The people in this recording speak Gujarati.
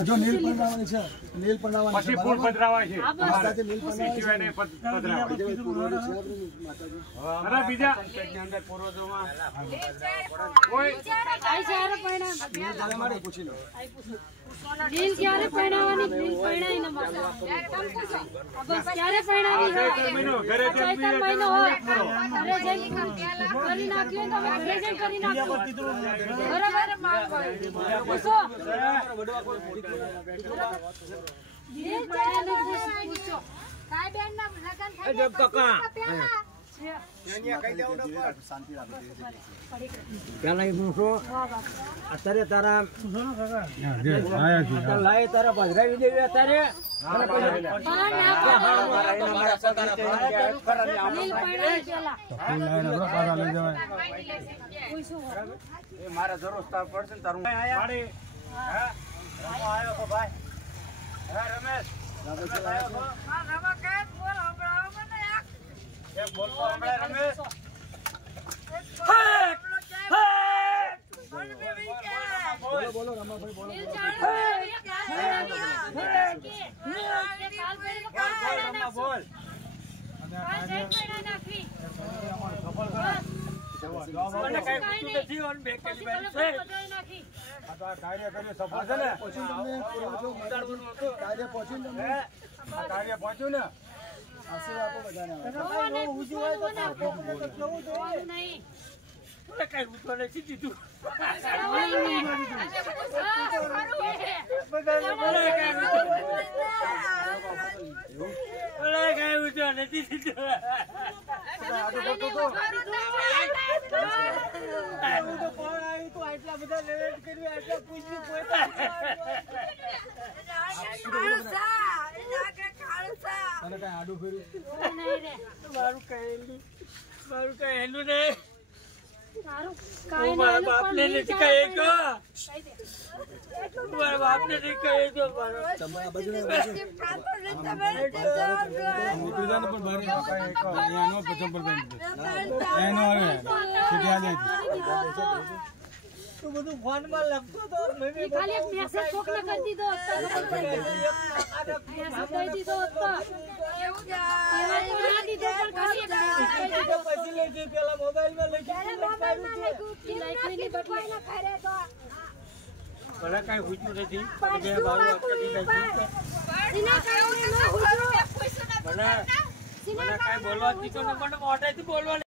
જો નીલ પંડાવાની છે નીલ પંડાવાની પછી ફૂલ પધરાવા છે માતાજી નીલ શિવાને પધરાવા અરે બીજા ની અંદર પૂર્વજોમાં કોઈ આઈ સારે પૈણા નીલ મારે પૂછી લો નીલ ક્યારે પૈણાવાની નીલ પૈણાઈ ન માતા બસ ક્યારે પૈણાવી ઘરે જઈને મહિનો હોય ઘરે જઈને કરી નાખ્યો તો અમે ઘરે જઈને કરી નાખ્યો બરાબર પૂછો નીલ પૈણાને પૂછો કાઈ બેન ના લગન થઈ જબ કાકા શાંતિ રાખો પેલા હું શું અત્યારે તારા લાય તારા ભજરાવી દેવી અત્યારે મારા જરૂર પડશે તારું આવ્યો તો ભાઈ રમેશ બોલો હમણાં રમેશ બોલો રમાભાઈ બોલો બોલ કાર્ય કર્યું સફળ છે ને કાર્ય પહોંચ્યું તમને કાર્ય પહોંચ્યું ને આશીર્વાદ આપો બધાને કઈ ઉઠવા નથી દીધું કઈ ઉઠવા નથી દીધું આટલા બધા લેટ કર્યું આટલા પૂછ્યું તને કઈ આડું ફેર્યું મારું કઈ હેલું નહીં કાઈ મારા બાપને નથી કહે તો મારા બાપને નથી કહે તો તમારા બાજુને તું બધું ફોન માં લખતો તો ખાલી એક મેસેજ કોકને કરી દીધો મેસેજ કરી દીધો હતો એવું જાય દીધો પણ ખાલી એક પછી લખી પેલા મોબાઈલ માં લખી લાઈકની બટવાઈ ના કરે તો ભલે કઈ પૂછ્યું નથી પણ મારું અટકી નથી સિના કાઈ ન પૂછ્યું મને કઈ બોલવા દીધો ને મને મોઢેથી બોલવા